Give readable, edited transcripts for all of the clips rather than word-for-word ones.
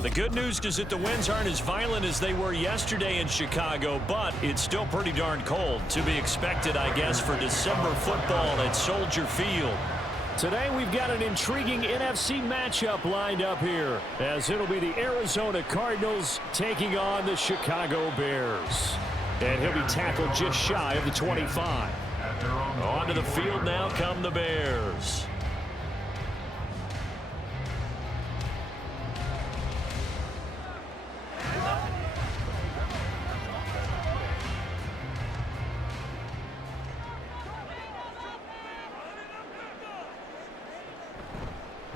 The good news is that the winds aren't as violent as they were yesterday in Chicago, but it's still pretty darn cold. To be expected, I guess, for December football at Soldier Field. Today we've got an intriguing NFC matchup lined up here, as it'll be the Arizona Cardinals taking on the Chicago Bears. And he'll be tackled just shy of the 25. Onto the field now come the Bears.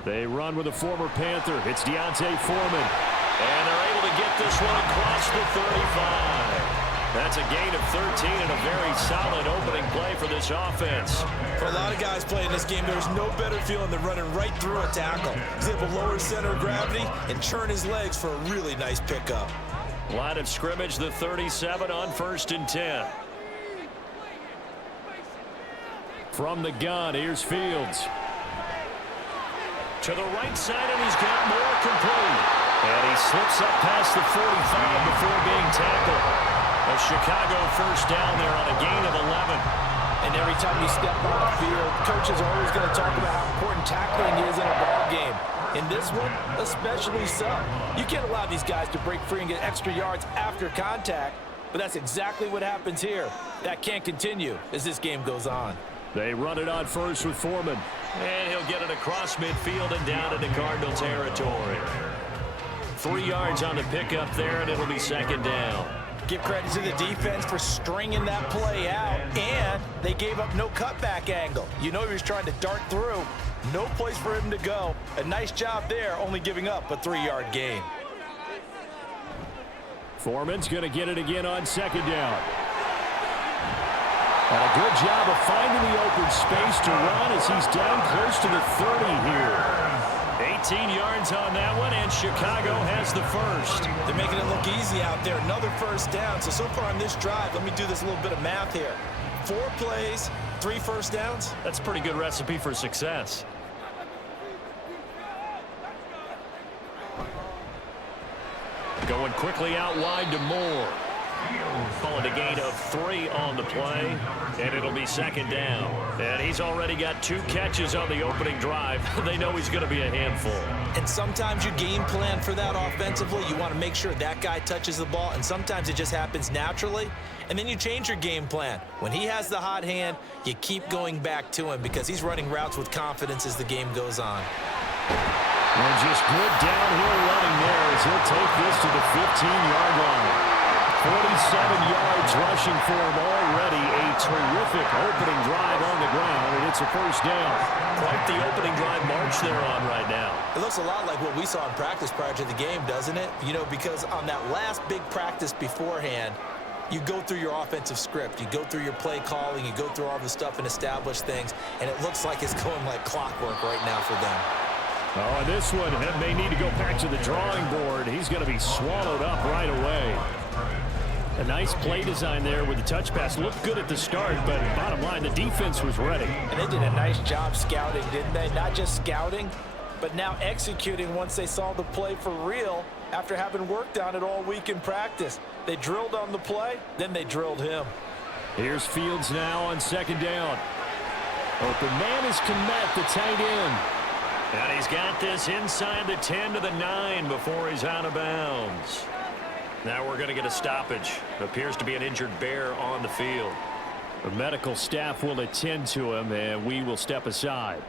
They run with a former Panther. It's D'Onta Foreman. And they're able to get this one across the 35. That's a gain of 13 and a very solid opening play for this offense. For a lot of guys playing this game, there's no better feeling than running right through a tackle. He's able to lower center of gravity and churn his legs for a really nice pickup. Line of scrimmage, the 37 on 1st and 10. From the gun, here's Fields. To the right side, and he's got more complete. And he slips up past the 45 before being tackled. A Chicago first down there on a gain of 11. And every time you step on the field, coaches are always going to talk about how important tackling is in a ball game. In this one, especially so. You can't allow these guys to break free and get extra yards after contact, but that's exactly what happens here. That can't continue as this game goes on. They run it on first with Foreman. And he'll get it across midfield and down into Cardinal territory. 3 yards on the pickup there, and it'll be second down. Give credit to the defense for stringing that play out, and they gave up no cutback angle. You know he was trying to dart through. No place for him to go. A nice job there, only giving up a 3-yard gain. Foreman's going to get it again on second down. And a good job of finding the open space to run as he's down close to the 30 here. 18 yards on that one, and Chicago has the first. They're making it look easy out there. Another first down. So far on this drive, let me do this little bit of math here. 4 plays, 3 first downs. That's a pretty good recipe for success. Going quickly out wide to Moore. Calling a gain of 3 on the play, and it'll be second down. And he's already got 2 catches on the opening drive. They know he's going to be a handful. And sometimes you game plan for that offensively. You want to make sure that guy touches the ball, and sometimes it just happens naturally. And then you change your game plan. When he has the hot hand, you keep going back to him because he's running routes with confidence as the game goes on. And just good downhill running there as he'll take this to the 15-yard line. 47 yards rushing for him already. A terrific opening drive on the ground, and it's a first down. Quite the opening drive march they're on right now. It looks a lot like what we saw in practice prior to the game, doesn't it? You know, because on that last big practice beforehand, you go through your offensive script. You go through your play calling. You go through all the stuff and establish things, and it looks like it's going like clockwork right now for them. Oh, and this one may need to go back to the drawing board. He's going to be swallowed up right away. A nice play design there with the touch pass. Looked good at the start, but bottom line, the defense was ready. And they did a nice job scouting, didn't they? Not just scouting, but now executing once they saw the play for real after having worked on it all week in practice. They drilled on the play, then they drilled him. Here's Fields now on second down. Open man is Kmet, the tight end. And he's got this inside the 10 to the 9 before he's out of bounds. Now we're going to get a stoppage. Appears to be an injured Bear on the field. The medical staff will attend to him, and we will step aside.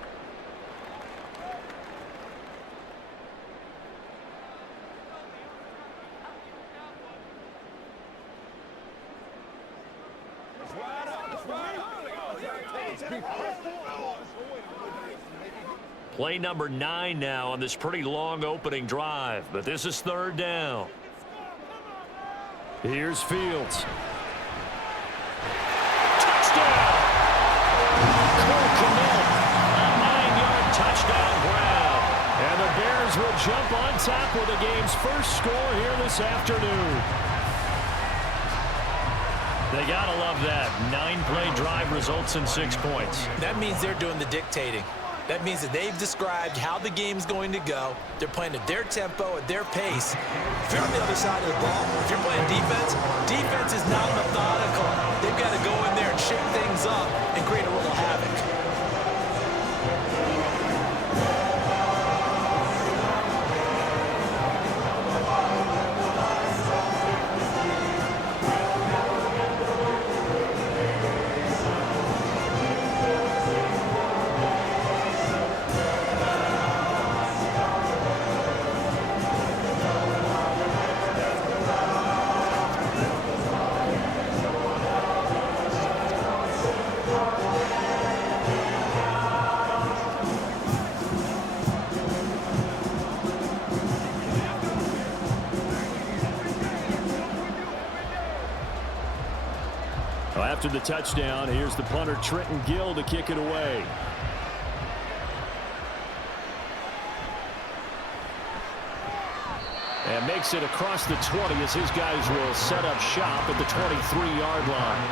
Play number 9 now on this pretty long opening drive, but this is third down. Here's Fields. Touchdown! Cole Kmet, a 9-yard touchdown grab. And the Bears will jump on top with the game's first score here this afternoon. They gotta love that. 9-play drive results in 6 points. That means they're doing the dictating. That means that they've described how the game's going to go. They're playing at their tempo, at their pace. If you're on the other side of the ball, if you're playing defense, defense is not methodical. They've got to go in there and shake things up and create a little havoc. After the touchdown, here's the punter Trenton Gill to kick it away. And makes it across the 20 as his guys will set up shop at the 23-yard line.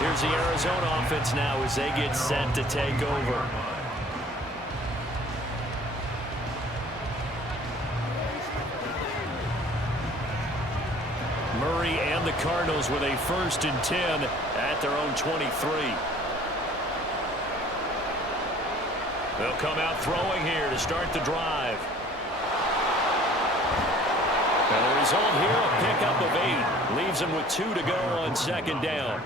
Here's the Arizona offense now as they get set to take over. Murray and the Cardinals with a 1st and 10 at their own 23. They'll come out throwing here to start the drive. And the result here, a pickup of 8. Leaves them with 2 to go on 2nd down.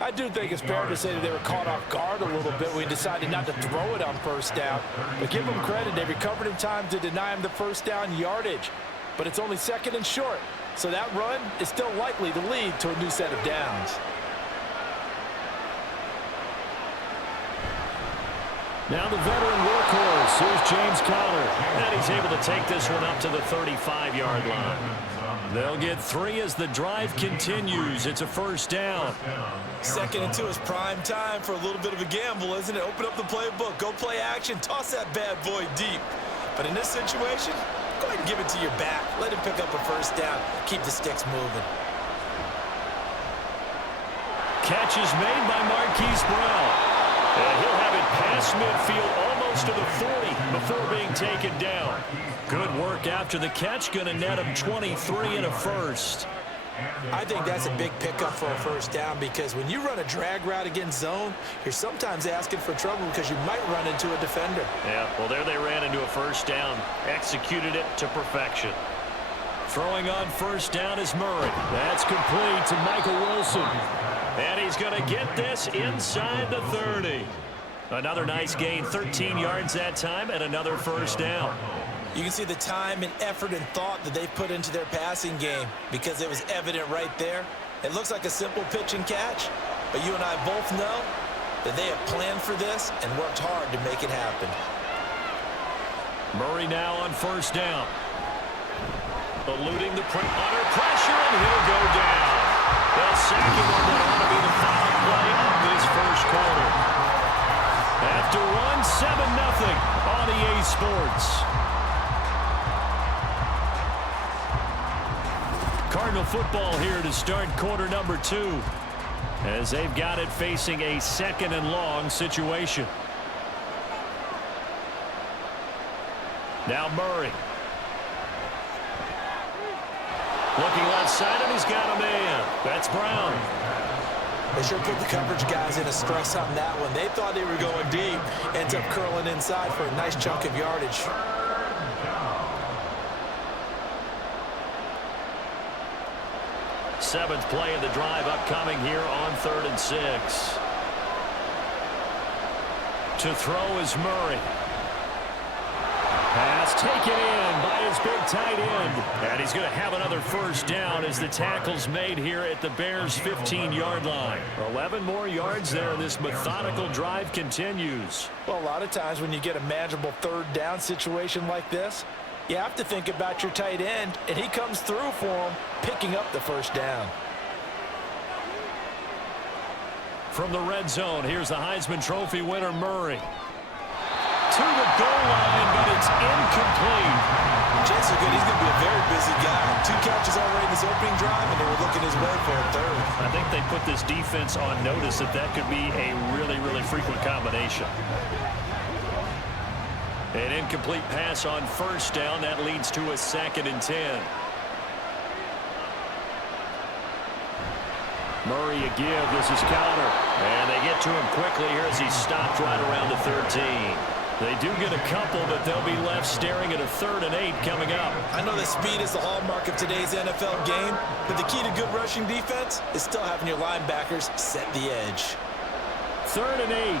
I do think it's fair to say that they were caught off guard a little bit when we decided not to throw it on 1st down. But give them credit, they recovered in time to deny him the 1st down yardage. But it's only 2nd and short. So that run is still likely to lead to a new set of downs. Now the veteran workhorse, here's James Conner. And he's able to take this one up to the 35-yard line. They'll get 3 as the drive continues. It's a 1st down. 2nd and 2 is prime time for a little bit of a gamble, isn't it? Open up the playbook, go play action, toss that bad boy deep. But in this situation, go ahead and give it to your back. Let him pick up a 1st down. Keep the sticks moving. Catch is made by Marquise Brown. And he'll have it past midfield almost to the 40 before being taken down. Good work after the catch. Going to net him 23 and a 1st. I think that's a big pickup for a 1st down because when you run a drag route against zone, you're sometimes asking for trouble because you might run into a defender. Yeah, well, there they ran into a 1st down. Executed it to perfection. Throwing on 1st down is Murray. That's complete to Michael Wilson. And he's going to get this inside the 30. Another nice gain, 13 yards that time, and another 1st down. You can see the time and effort and thought that they put into their passing game because it was evident right there. It looks like a simple pitch and catch, but you and I both know that they have planned for this and worked hard to make it happen. Murray now on 1st down. Eluding the under pressure, and he'll go down. They'll sack him on what ought to be the final play of this 1st quarter. After one, 7-0 on EA Sports. Cardinal football here to start quarter number 2 as they've got it facing a 2nd and long situation. Now Murray. Looking left side, and he's got a man. That's Brown. They sure put the coverage guys in a stress on that one. They thought they were going deep. Ends up curling inside for a nice chunk of yardage. Seventh play of the drive upcoming here on 3rd and 6. To throw is Murray. Pass taken in by his big tight end. And he's going to have another 1st down as the tackle's made here at the Bears' 15-yard line. 11 more yards there, and this methodical drive continues. Well, a lot of times when you get a manageable 3rd down situation like this, you have to think about your tight end, and he comes through for him, picking up the 1st down. From the red zone, here's the Heisman Trophy winner, Murray. To the goal line, but it's incomplete. Chances are good he's going to be a very busy guy. 2 catches already in this opening drive, and they were looking his way for a 3rd. I think they put this defense on notice that that could be a really, really frequent combination. An incomplete pass on first down. That leads to a 2nd and 10. Murray a give. This is Connor. And they get to him quickly here as he stopped right around the 13. They do get a couple, but they'll be left staring at a 3rd and 8 coming up. I know that speed is the hallmark of today's NFL game, but the key to good rushing defense is still having your linebackers set the edge. 3rd and 8.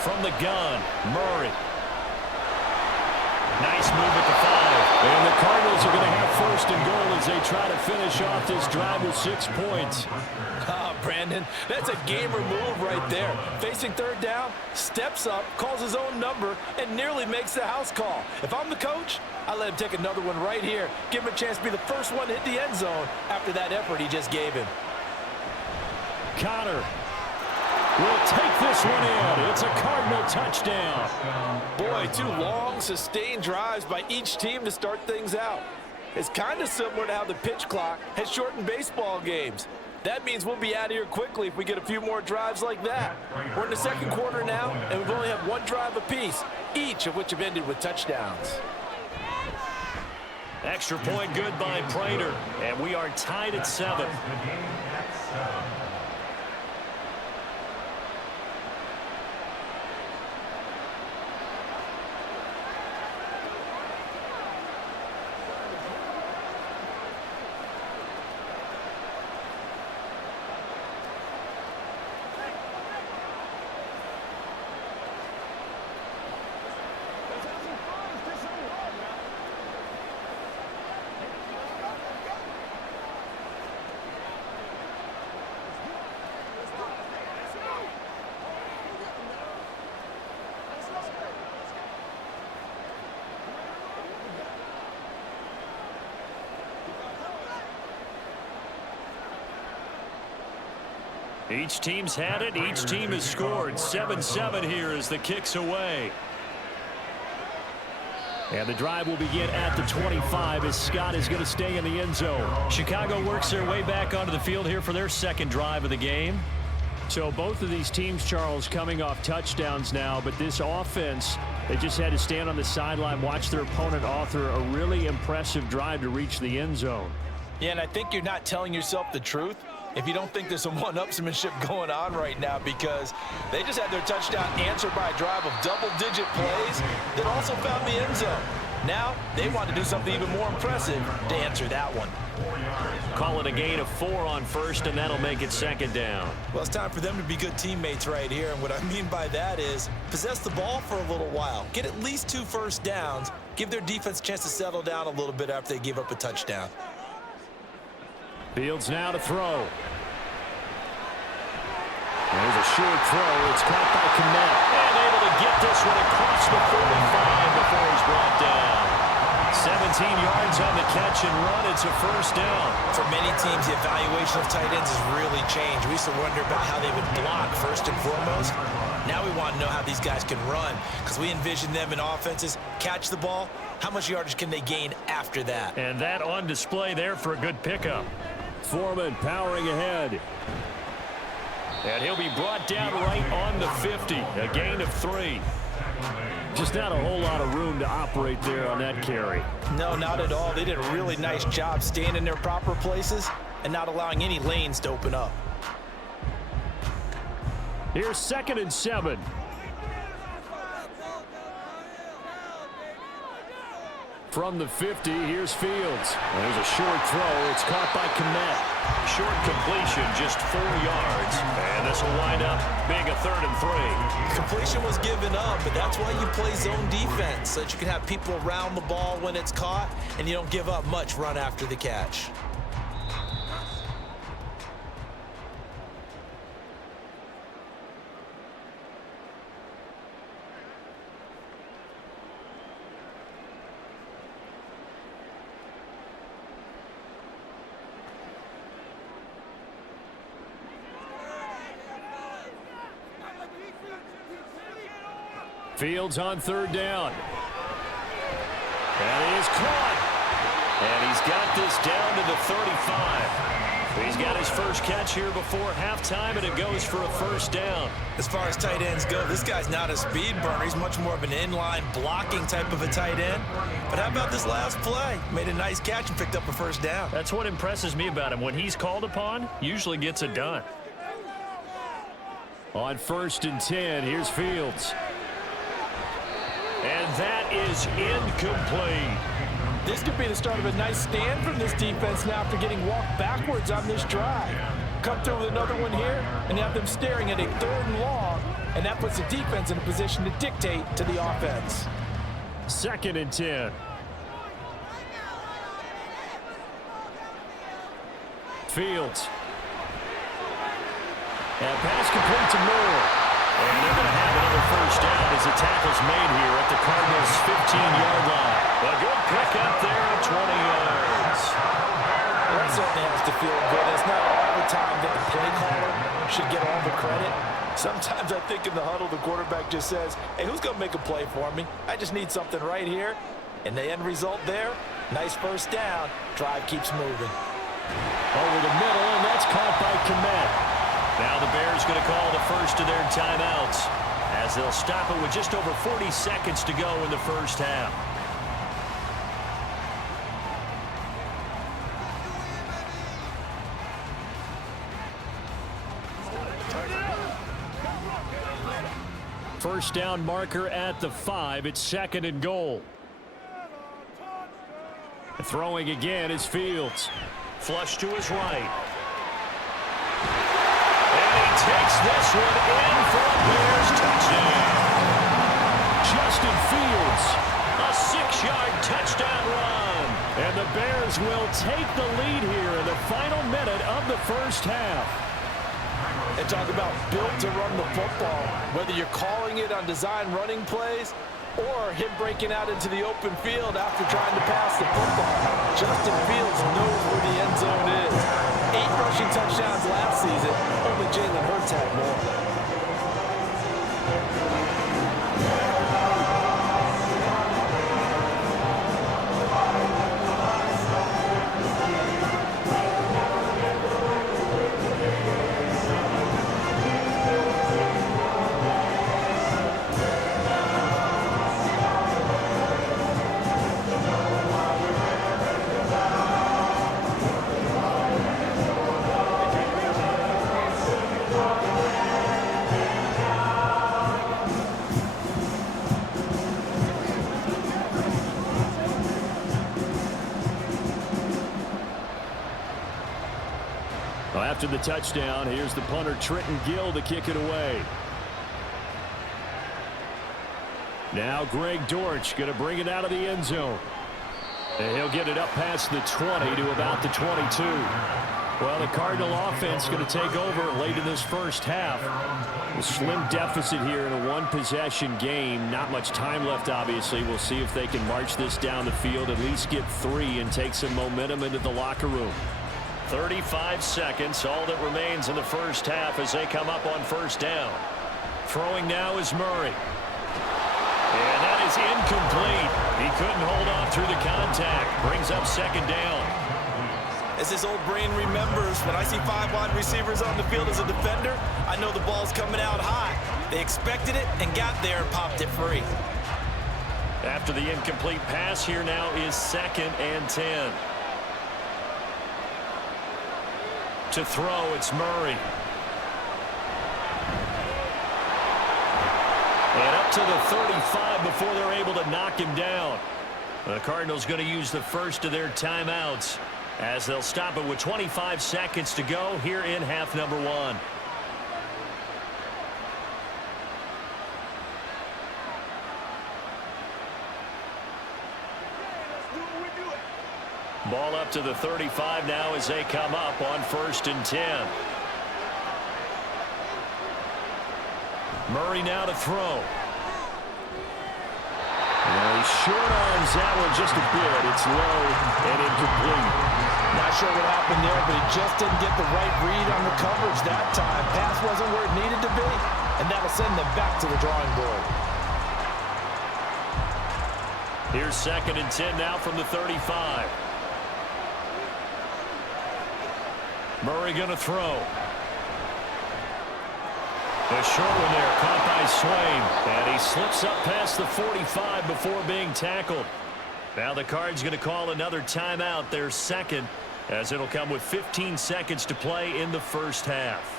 From the gun, Murray. Nice move at the 5. And the Cardinals are going to have 1st and goal as they try to finish off this drive with 6 points. Brandon, that's a gamer move right there. Facing 3rd down, steps up, calls his own number, and nearly makes the house call. If I'm the coach, I let him take another one right here. Give him a chance to be the first one to hit the end zone after that effort he just gave him. Connor will take this one in. It's a Cardinal touchdown. Boy, 2 long, sustained drives by each team to start things out. It's kind of similar to how the pitch clock has shortened baseball games. That means we'll be out of here quickly if we get a few more drives like that. We're in the 2nd quarter now, and we've only had 1 drive apiece, each of which have ended with touchdowns. Extra point good by Prater, and we are tied at 7. Each team's had it. Each team has scored. 7-7 here as the kick's away. And the drive will begin at the 25 as Scott is going to stay in the end zone. Chicago works their way back onto the field here for their 2nd drive of the game. So both of these teams, Charles, coming off touchdowns now, but this offense, they just had to stand on the sideline, watch their opponent author a really impressive drive to reach the end zone. Yeah, and I think you're not telling yourself the truth if you don't think there's some one-upsmanship going on right now, because they just had their touchdown answered by a drive of double-digit plays that also found the end zone. Now they want to do something even more impressive to answer that one. Call it a gain of 4 on 1st, and that'll make it 2nd down. Well, it's time for them to be good teammates right here, and what I mean by that is possess the ball for a little while, get at least 2 first downs, give their defense a chance to settle down a little bit after they give up a touchdown. Fields now to throw. There's a short throw. It's caught by Kmet. And able to get this one across the 45 before he's brought down. 17 yards on the catch and run. It's a 1st down. For many teams, the evaluation of tight ends has really changed. We used to wonder about how they would block first and foremost. Now we want to know how these guys can run, because we envision them in offenses catch the ball. How much yardage can they gain after that? And that on display there for a good pickup. Foreman powering ahead. And he'll be brought down right on the 50. A gain of 3. Just not a whole lot of room to operate there on that carry. No, not at all. They did a really nice job staying in their proper places and not allowing any lanes to open up. Here's 2nd and 7. From the 50, here's Fields. There's a short throw. It's caught by Kmet. Short completion, just 4 yards. And this will wind up being a 3rd and 3. Completion was given up, but that's why you play zone defense, so that you can have people around the ball when it's caught, and you don't give up much run after the catch. Fields on 3rd down. And he is caught. And he's got this down to the 35. He's got his first catch here before halftime, and it goes for a first down. As far as tight ends go, this guy's not a speed burner. He's much more of an inline blocking type of a tight end. But how about this last play? Made a nice catch and picked up a first down. That's what impresses me about him. When he's called upon, usually gets it done. On 1st and 10, here's Fields. And that is incomplete. This could be the start of a nice stand from this defense now after getting walked backwards on this drive. Come through with another one here, and you have them staring at a 3rd and long, and that puts the defense in a position to dictate to the offense. 2nd and 10. Fields. And pass complete to Moore. And they're going to have another first down as the tackle's made here at the Cardinals' 15-yard line. A good pick up there at 20 yards. That certainly has to feel good. It's not all the time that the play caller should get all the credit. Sometimes I think in the huddle, the quarterback just says, hey, who's going to make a play for me? I just need something right here. And the end result there, nice first down. Drive keeps moving. Over the middle, and that's caught by Kmet. Now the Bears going to call the first of their timeouts as they'll stop it with just over 40 seconds to go in the first half. First down marker at the 5. It's 2nd and goal. Throwing again is Fields. Flush to his right. Takes this one in for a Bears touchdown. Justin Fields, a 6-yard touchdown run. And the Bears will take the lead here in the final minute of the first half. And talk about built to run the football. Whether you're calling it on design running plays or him breaking out into the open field after trying to pass the football, Justin Fields knows where the end zone is. 8 rushing touchdowns last season. Only Jalen Hurts had more. After the touchdown, here's the punter Trenton Gill to kick it away. Now Greg Dortch going to bring it out of the end zone. And he'll get it up past the 20 to about the 22. Well, the Cardinal offense going to take over late in this first half. A slim deficit here in a one-possession game. Not much time left, obviously. We'll see if they can march this down the field, at least get 3 and take some momentum into the locker room. 35 seconds, all that remains in the first half as they come up on first down. Throwing now is Murray. And that is incomplete. He couldn't hold on through the contact. Brings up 2nd down. As his old brain remembers, when I see 5 wide receivers on the field as a defender, I know the ball's coming out high. They expected it and got there and popped it free. After the incomplete pass, here now is 2nd and 10. To throw, it's Murray. And up to the 35 before they're able to knock him down. The Cardinals going to use the first of their timeouts as they'll stop it with 25 seconds to go here in half number 1. Ball up to the 35 now as they come up on 1st and 10. Murray now to throw. Well, he short arms that one just a bit. It's low and incomplete. Not sure what happened there, but he just didn't get the right read on the coverage that time. Pass wasn't where it needed to be, and that'll send them back to the drawing board. Here's 2nd and 10 now from the 35. Murray going to throw. A short one there, caught by Swain. And he slips up past the 45 before being tackled. Now the Cards going to call another timeout, their second, as it'll come with 15 seconds to play in the first half.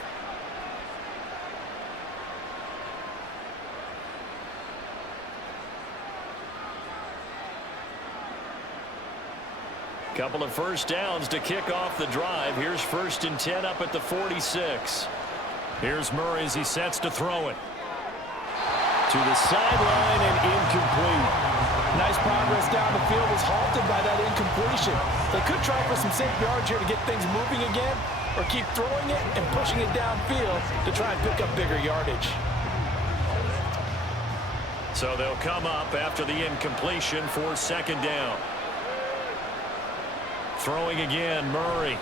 Couple of first downs to kick off the drive. Here's 1st and 10 up at the 46. Here's Murray as he sets to throw it. To the sideline and incomplete. Nice progress down the field was halted by that incompletion. They could try for some safe yards here to get things moving again, or keep throwing it and pushing it downfield to try and pick up bigger yardage. So they'll come up after the incompletion for 2nd down. Throwing again, Murray.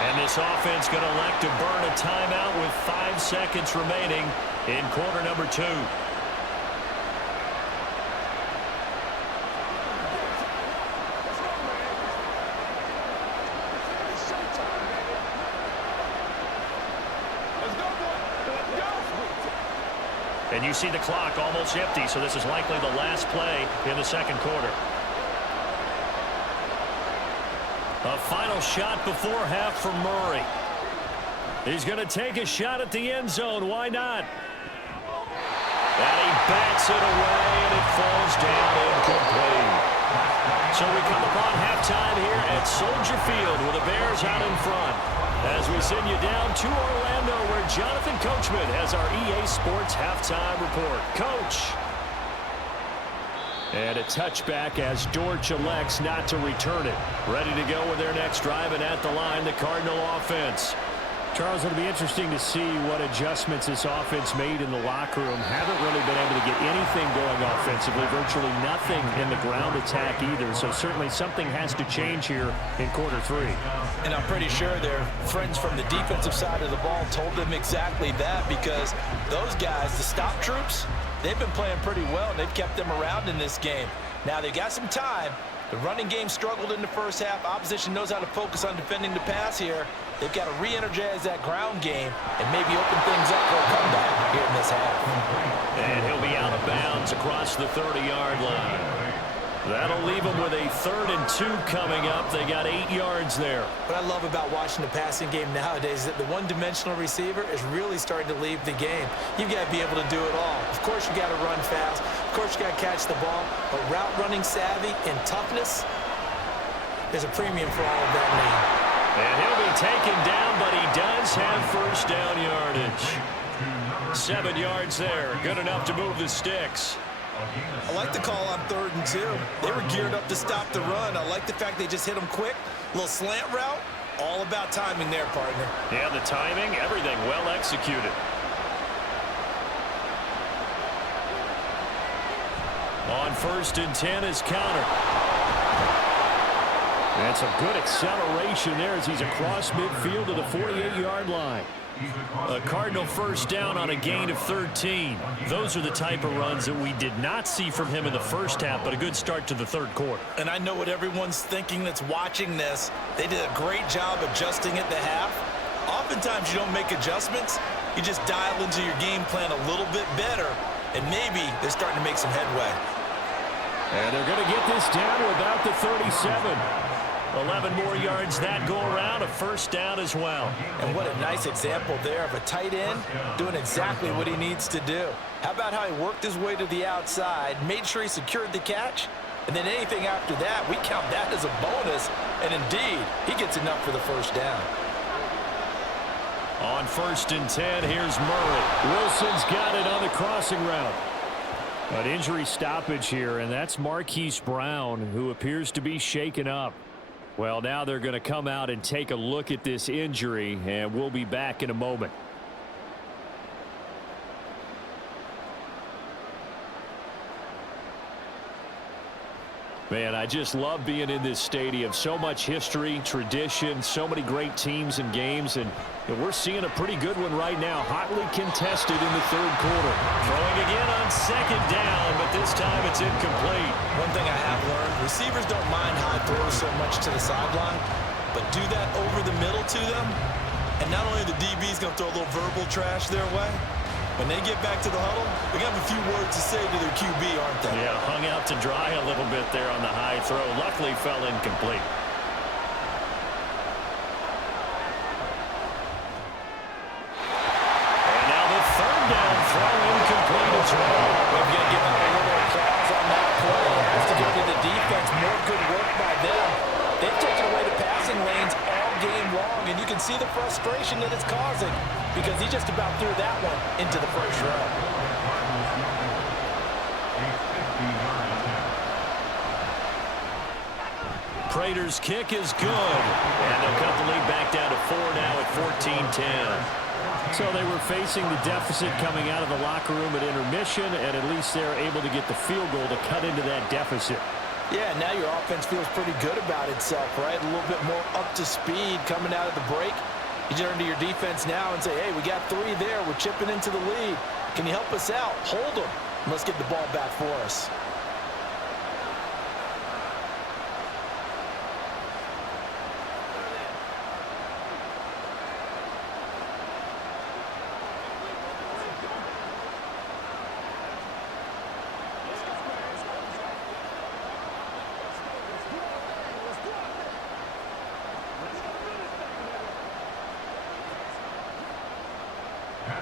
And this offense going to elect to burn a timeout with 5 seconds remaining in quarter number 2. And you see the clock almost empty, so this is likely the last play in the 2nd quarter. A final shot before half for Murray. He's going to take a shot at the end zone. Why not? And he bats it away, and it falls down incomplete. So we come upon halftime here at Soldier Field with the Bears out in front. As we send you down to Orlando, where Jonathan Coachman has our EA Sports halftime report. Coach. And a touchback as Dortch elects not to return it. Ready to go with their next drive, and at the line, the Cardinal offense. Charles, it'll be interesting to see what adjustments this offense made in the locker room. Haven't really been able to get anything going offensively. Virtually nothing in the ground attack either. So certainly something has to change here in quarter 3. And I'm pretty sure their friends from the defensive side of the ball told them exactly that, because those guys, the stop troops, they've been playing pretty well, and they've kept them around in this game. Now they've got some time. The running game struggled in the first half. Opposition knows how to focus on defending the pass here. They've got to re-energize that ground game and maybe open things up for a comeback here in this half. And he'll be out of bounds across the 30-yard line. That'll leave them with a 3rd and 2 coming up. They got 8 yards there. What I love about watching the passing game nowadays is that the one-dimensional receiver is really starting to leave the game. You've got to be able to do it all. Of course, you got to run fast. Of course, you got to catch the ball. But route running savvy and toughness, there's a premium for all of that now. And he'll be taken down, but he does have 1st down yardage. 7 yards there. Good enough to move the sticks. I like the call on 3rd and 2. They were geared up to stop the run. I like the fact they just hit them quick. A little slant route. All about timing there, partner. Yeah, the timing, everything well executed. On 1st and 10 is counter. That's a good acceleration there as he's across midfield to the 48-yard line. A Cardinal 1st down on a gain of 13. Those are the type of runs that we did not see from him in the first half, but a good start to the 3rd quarter. And I know what everyone's thinking that's watching this. They did a great job adjusting at the half. Oftentimes you don't make adjustments. You just dial into your game plan a little bit better, and maybe they're starting to make some headway. And they're going to get this down to about the 37. 11 more yards that go around, a 1st down as well. And what a nice example there of a tight end doing exactly what he needs to do. How about how he worked his way to the outside, made sure he secured the catch, and then anything after that, we count that as a bonus. And indeed, he gets enough for the 1st down. On 1st and 10, here's Murray. Wilson's got it on the crossing route. An injury stoppage here, and that's Marquise Brown, who appears to be shaken up. Well, now they're going to come out and take a look at this injury, and we'll be back in a moment. Man, I just love being in this stadium. So much history, tradition, so many great teams and games, and we're seeing a pretty good one right now. Hotly contested in the third quarter. Throwing again on second down, but this time it's incomplete. One thing I have learned, receivers don't mind high throws so much to the sideline, but do that over the middle to them, and not only the DB's going to throw a little verbal trash their way, when they get back to the huddle, they're going to have a few words to say to their QB, aren't they? Yeah, hung out to dry a little bit there on the high throw. Luckily fell incomplete. And now the third down throw incomplete as well. We're going to give out a little applause on that play. It has to go to the defense. More good work by them. They've taken away the passing lanes all game long, and you can see the frustration that it's causing because he just about threw that one into the first row. Prater's kick is good, and they'll cut the lead back down to 4 now at 14-10. So they were facing the deficit coming out of the locker room at intermission, and at least they're able to get the field goal to cut into that deficit. Yeah, now your offense feels pretty good about itself, right? A little bit more up to speed coming out of the break. You turn to your defense now and say, hey, we got 3 there. We're chipping into the lead. Can you help us out? Hold them. Let's get the ball back for us.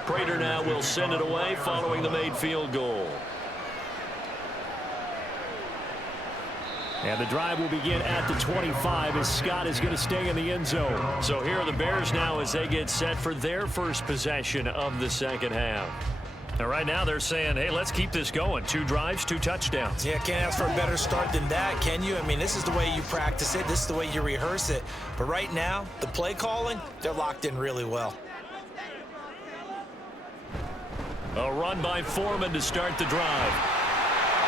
Prater now will send it away following the made field goal. And the drive will begin at the 25 as Scott is going to stay in the end zone. So here are the Bears now as they get set for their first possession of the second half. And right now they're saying, hey, let's keep this going. 2 drives, 2 touchdowns. Yeah, can't ask for a better start than that, can you? I mean, this is the way you practice it. This is the way you rehearse it. But right now, the play calling, they're locked in really well. A run by Foreman to start the drive.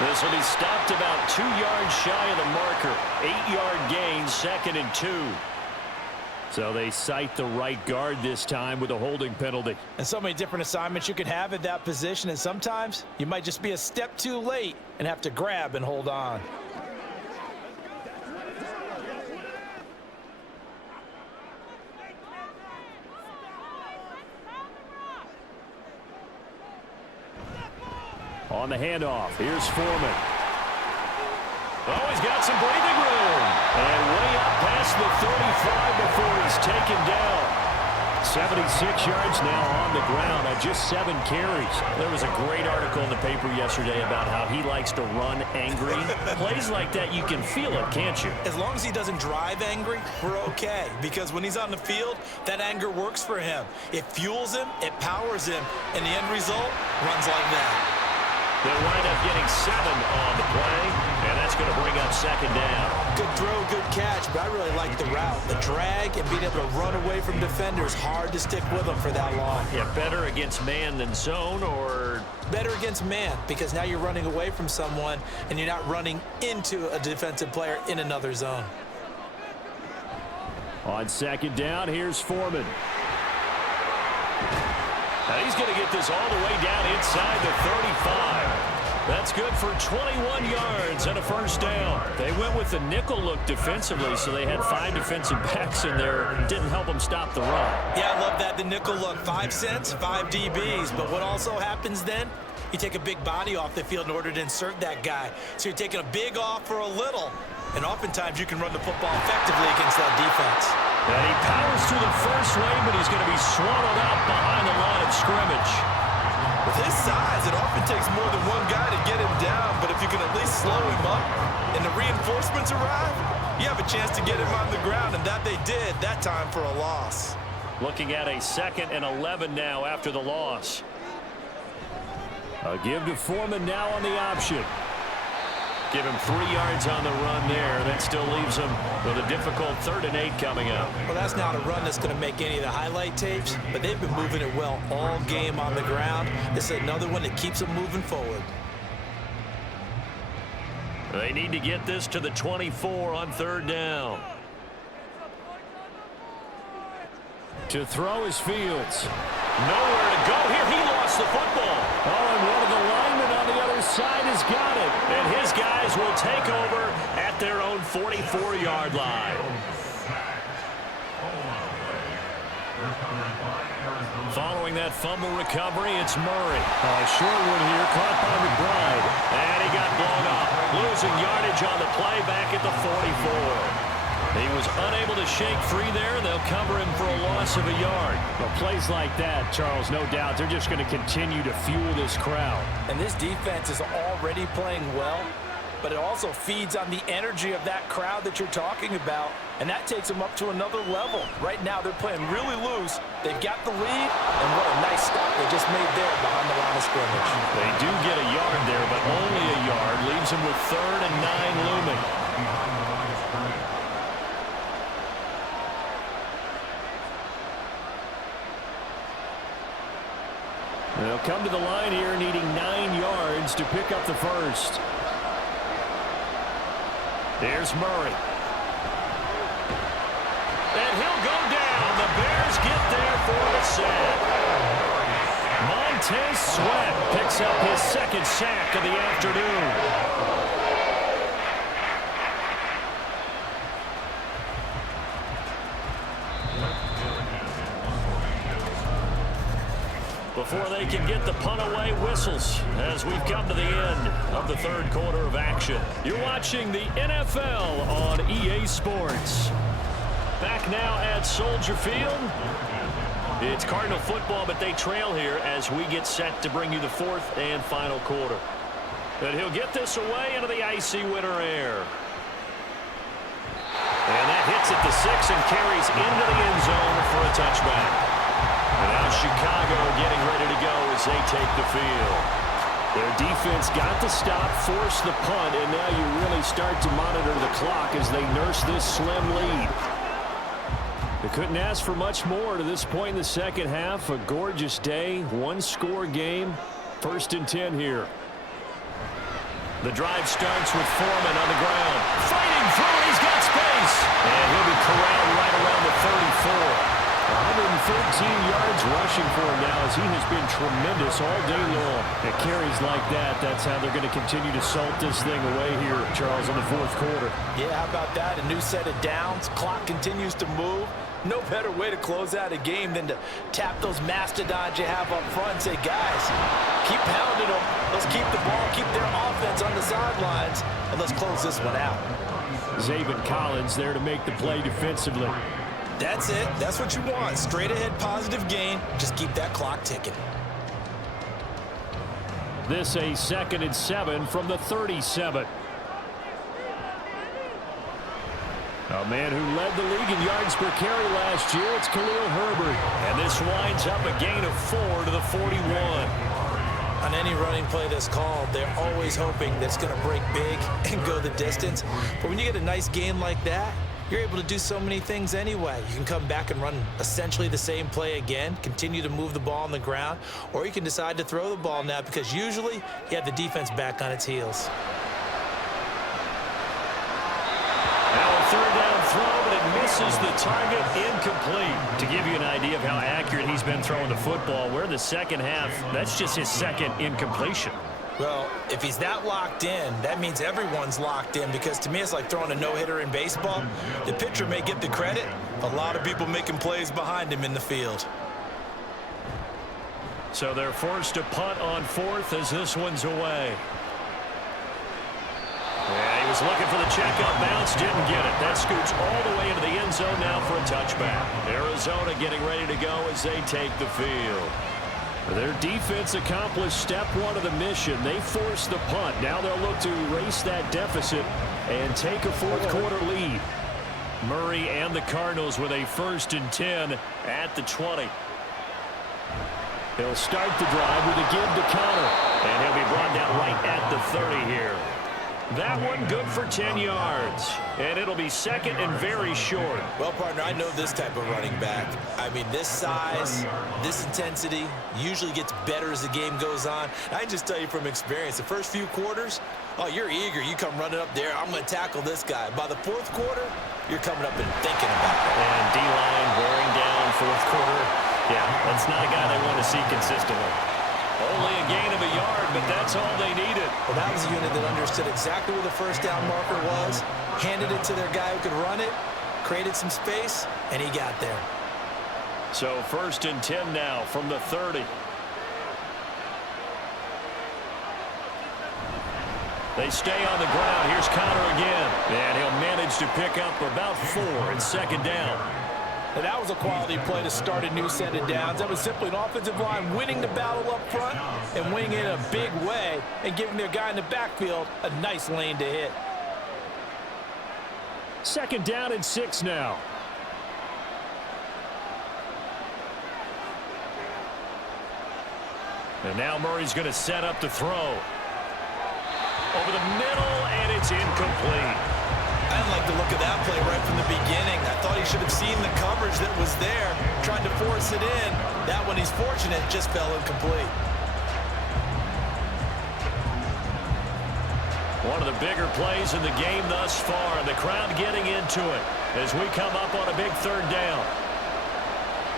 This will be stopped about 2 yards shy of the marker. 8-yard gain, 2nd and 2. So they cite the right guard this time with a holding penalty. And so many different assignments you could have at that position, and sometimes you might just be a step too late and have to grab and hold on. On the handoff, here's Foreman. Oh, he's got some breathing room. And way up past the 35 before he's taken down. 76 yards now on the ground on just 7 carries. There was a great article in the paper yesterday about how he likes to run angry. Plays like that, you can feel it, can't you? As long as he doesn't drive angry, we're okay. Because when he's on the field, that anger works for him. It fuels him, it powers him, and the end result runs like that. They'll wind up getting 7 on the play, and that's going to bring up 2nd down. Good throw, good catch, but I really like the route. The drag and being able to run away from defenders, hard to stick with them for that long. Yeah, better against man than zone, or? Better against man, because now you're running away from someone, and you're not running into a defensive player in another zone. On 2nd down, here's Foreman. Now he's going to get this all the way down inside the 35. That's good for 21 yards and a first down. They went with the nickel look defensively, so they had 5 defensive backs in there. Didn't help them stop the run. Yeah, I love that, the nickel look. 5 cents, 5 DBs. But what also happens then, you take a big body off the field in order to insert that guy. So you're taking a big off for a little. And oftentimes you can run the football effectively against that defense. And he powers through the first wave, but he's going to be swallowed up behind the line of scrimmage. With his size, it often takes more than one guy to get him down, but if you can at least slow him up and the reinforcements arrive, you have a chance to get him on the ground, and that they did that time for a loss. Looking at a 2nd and 11 now after the loss. A give to Foreman now on the option. Give him 3 yards on the run there. That still leaves him with a difficult 3rd and 8 coming up. Well, that's not a run that's going to make any of the highlight tapes, but they've been moving it well all game on the ground. This is another one that keeps them moving forward. They need to get this to the 24 on third down. To throw is Fields. Nowhere to go here. He lost the football. Oh, and one of the linemen on the other side has got it. And his guys will take over at their own 44-yard line. Following that fumble recovery, it's Murray. Short one here, caught by McBride. And he got blown up. Losing yardage on the play back at the 44. He was unable to shake free there. They'll cover him for a loss of a yard. Well, plays like that, Charles, no doubt, they're just going to continue to fuel this crowd. And this defense is already playing well, but it also feeds on the energy of that crowd that you're talking about, and that takes them up to another level. Right now, they're playing really loose. They've got the lead, and what a nice stop they just made there behind the line of scrimmage. They do get a yard there, but only a yard. Leaves them with 3rd and 9 looming. They'll come to the line here needing 9 yards to pick up the first. There's Murray. And he'll go down. The Bears get there for the sack. Montez Sweat picks up his 2nd sack of the afternoon. Before they can get the punt away, whistles as we've come to the end of the 3rd quarter of action. You're watching the NFL on EA Sports. Back now at Soldier Field. It's Cardinal football, but they trail here as we get set to bring you the 4th and final quarter. And he'll get this away into the icy winter air. And that hits at the 6 and carries into the end zone for a touchback. And now Chicago getting ready to go as they take the field. Their defense got the stop, forced the punt, and now you really start to monitor the clock as they nurse this slim lead. They couldn't ask for much more to this point in the second half. A gorgeous day, 1-score game, 1st and 10 here. The drive starts with Foreman on the ground. Fighting through, he's got space. And he'll be corralled right around the 34. 113 yards rushing for him now as he has been tremendous all day long. At carries like that, that's how they're going to continue to salt this thing away here, Charles, in the 4th quarter. Yeah, how about that? A new set of downs. Clock continues to move. No better way to close out a game than to tap those mastodons you have up front and say, guys, keep pounding them. Let's keep the ball, keep their offense on the sidelines, and let's close this one out. Zaven Collins there to make the play defensively. That's it. That's what you want. Straight ahead, positive gain. Just keep that clock ticking. This a 2nd and 7 from the 37. A man who led the league in yards per carry last year, it's Khalil Herbert. And this winds up a gain of 4 to the 41. On any running play that's called, they're always hoping that it's going to break big and go the distance. But when you get a nice gain like that, you're able to do so many things anyway. You can come back and run essentially the same play again, continue to move the ball on the ground, or you can decide to throw the ball now because usually you have the defense back on its heels. Now a 3rd down throw, but it misses the target, incomplete. To give you an idea of how accurate he's been throwing the football, we're in the second half. That's just his 2nd incompletion. Well, if he's that locked in, that means everyone's locked in because to me it's like throwing a no-hitter in baseball. The pitcher may get the credit, a lot of people making plays behind him in the field. So they're forced to punt on 4th as this one's away. Yeah, he was looking for the checkup bounce, didn't get it. That scoots all the way into the end zone now for a touchback. Arizona getting ready to go as they take the field. Their defense accomplished step 1 of the mission. They forced the punt. Now they'll look to erase that deficit and take a 4th quarter lead. Murray and the Cardinals with a 1st and 10 at the 20. He'll start the drive with a give to Connor. And he'll be brought down right at the 30 here. That one good for 10 yards. And it'll be second and very short. Well, partner, I know this type of running back. I mean, this size, this intensity usually gets better as the game goes on. I can just tell you from experience, the first few quarters, oh, you're eager. You come running up there, I'm going to tackle this guy. By the fourth quarter, you're coming up and thinking about it. And D-line wearing down fourth quarter. Yeah, that's not a guy they want to see consistently. Only a gain of a yard, but that's all they needed. Well, that was a unit that understood exactly where the first down marker was, handed it to their guy who could run it, created some space, and he got there. So first and 10 now from the 30. They stay on the ground. Here's Connor again. And he'll manage to pick up about 4 and second down. And that was a quality play to start a new set of downs. That was simply an offensive line winning the battle up front and winning it in a big way and giving their guy in the backfield a nice lane to hit. Second down and 6 now. And now Murray's going to set up to throw. Over the middle, and it's incomplete. I didn't like the look of that play right from the beginning. I thought he should have seen the coverage that was there, tried to force it in. That one, he's fortunate, just fell incomplete. One of the bigger plays in the game thus far. The crowd getting into it as we come up on a big third down.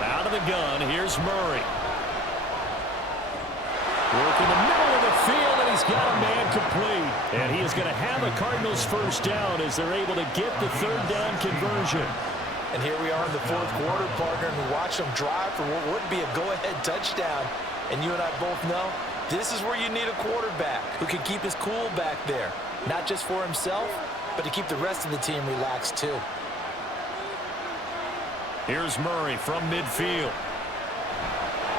Out of the gun, here's Murray. Work in the middle of the field, and he's got a man complete. And he is going to have a Cardinals first down as they're able to get the third down conversion. And here we are in the fourth quarter, partner, and we watch them drive for what would be a go-ahead touchdown. And you and I both know this is where you need a quarterback who can keep his cool back there. Not just for himself, but to keep the rest of the team relaxed too. Here's Murray from midfield.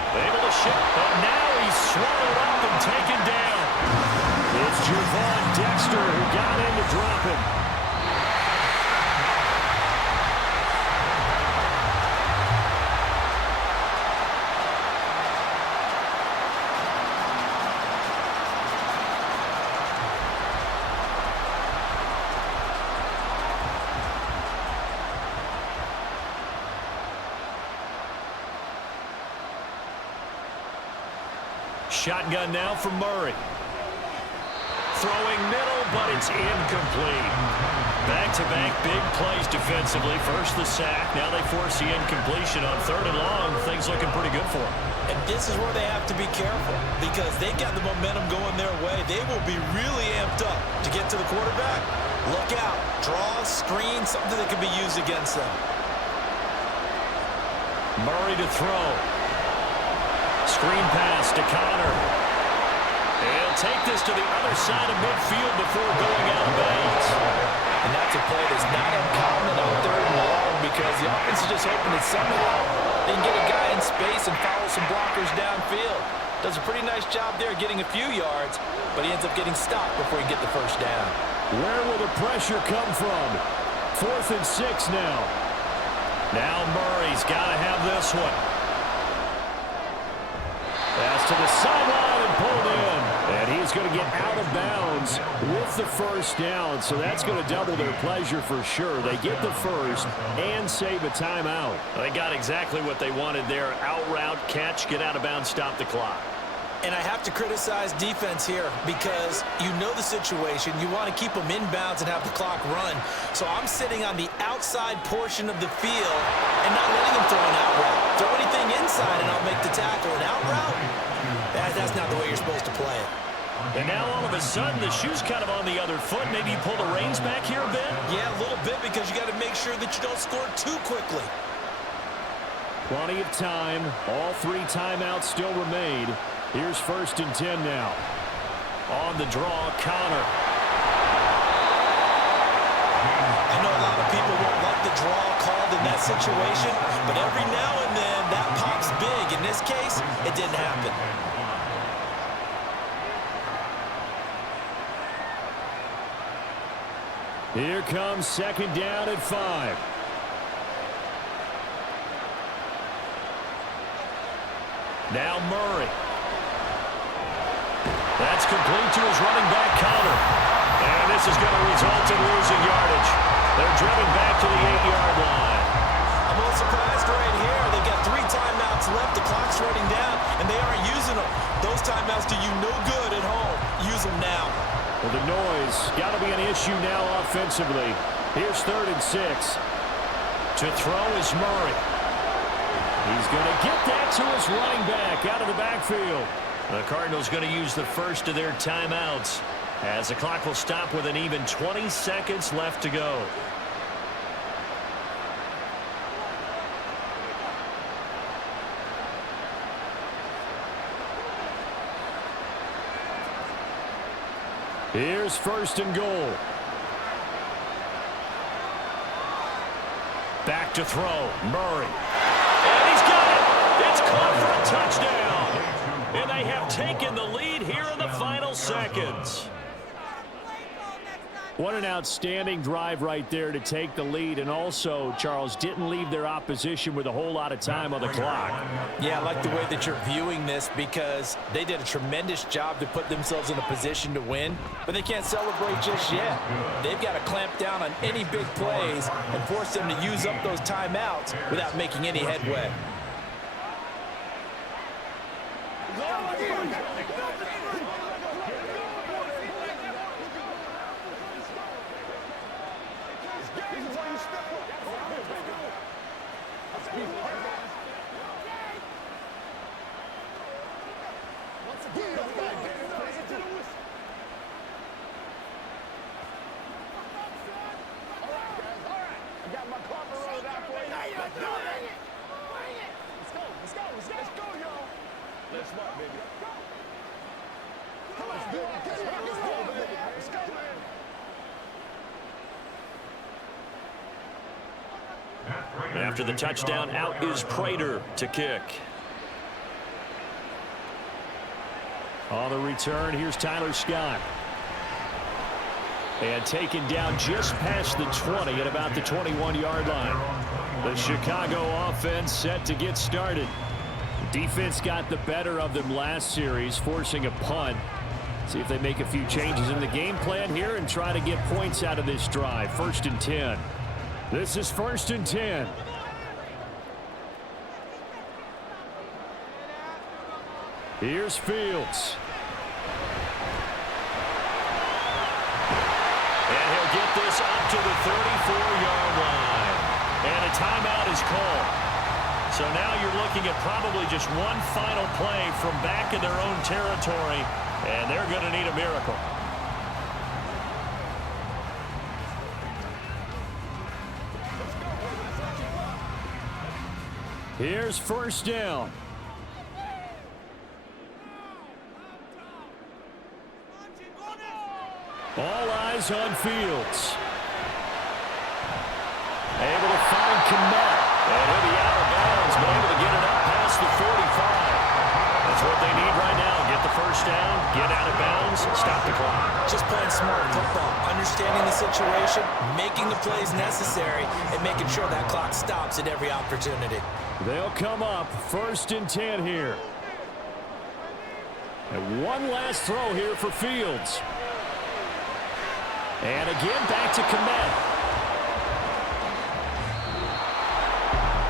Able to shift, but now he's swallowed up and taken down. It's Javon Dexter who got in to drop him. Shotgun now from Murray. Throwing middle, but it's incomplete. Back-to-back big plays defensively. First the sack, now they force the incompletion on third and long. Things looking pretty good for them. And this is where they have to be careful because they got the momentum going their way. They will be really amped up to get to the quarterback. Look out. Draw, screen, something that can be used against them. Murray to throw. Screen pass to Connor. He'll take this to the other side of midfield before going out of bounds. And that's a play that's not uncommon on third and long because the offense is just hoping that somehow they can get a guy in space and follow some blockers downfield. Does a pretty nice job there getting a few yards, but he ends up getting stopped before he can get the first down. Where will the pressure come from? 4th and 6 now. Now Murray's got to have this one. Pass to the sideline and pulled in. And he's going to get out of bounds with the first down. So that's going to double their pleasure for sure. They get the first and save a timeout. They got exactly what they wanted there. Out route, catch, get out of bounds, stop the clock. And I have to criticize defense here because you know the situation. You want to keep them inbounds and have the clock run. So I'm sitting on the outside portion of the field and not letting them throw an out route. Throw anything inside and I'll make the tackle. An out route? That's not the way you're supposed to play it. And now all of a sudden the shoe's kind of on the other foot. Maybe you pull the reins back here a bit? Yeah, a little bit because you got to make sure that you don't score too quickly. Plenty of time. All 3 timeouts still remain. Here's 1st and 10 now. On the draw, Connor. I know a lot of people won't like the draw called in that situation, but every now and then that pops big. In this case, it didn't happen. Here comes 2nd down at 5. Now Murray. That's complete to his running back, Connor. And And this is going to result in losing yardage. They're driven back to the 8-yard line. I'm a little surprised right here. They've got 3 timeouts left. The clock's running down, and they aren't using them. Those timeouts do you no good at home. Use them now. Well, the noise got to be an issue now offensively. Here's 3rd and 6. To throw is Murray. He's going to get that to his running back out of the backfield. The Cardinals going to use the first of their timeouts as the clock will stop with an even 20 seconds left to go. Here's 1st and goal. Back to throw. Murray. And he's got it. It's caught for a touchdown. And they have taken the lead here in the final seconds. What an outstanding drive right there to take the lead. And also, Charles, didn't leave their opposition with a whole lot of time on the clock. Yeah, I like the way that you're viewing this because they did a tremendous job to put themselves in a position to win, but they can't celebrate just yet. They've got to clamp down on any big plays and force them to use up those timeouts without making any headway. After the touchdown, out is Prater to kick. On the return, here's Tyler Scott. And taken down just past the 20 at about the 21-yard line. The Chicago offense set to get started. Defense got the better of them last series, forcing a punt. See if they make a few changes in the game plan here and try to get points out of this drive. 1st and 10. This is 1st and 10. Here's Fields. And he'll get this up to the 34-yard line. And a timeout is called. So now you're looking at probably just one final play from back in their own territory, and they're going to need a miracle. Here's 1st down. All eyes on Fields. Able to find Kmet. And he'll be out of bounds, but able to get it up past the 45. That's what they need right now. Get the 1st down, get out of bounds, stop the clock. Just playing smart football, understanding the situation, making the plays necessary, and making sure that clock stops at every opportunity. They'll come up 1st and 10 here. And one last throw here for Fields. And again, back to Kmet.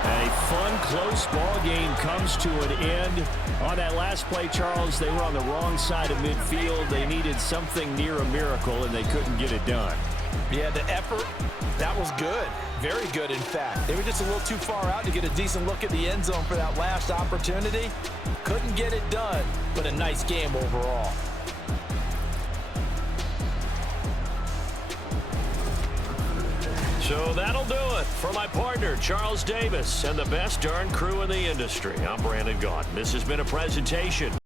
A fun, close ball game comes to an end. On that last play, Charles, they were on the wrong side of midfield. They needed something near a miracle, and they couldn't get it done. Yeah, the effort, that was good. Very good, in fact. They were just a little too far out to get a decent look at the end zone for that last opportunity. Couldn't get it done, but a nice game overall. So that'll do it for my partner, Charles Davis, and the best darn crew in the industry. I'm Brandon Gaudin. This has been a presentation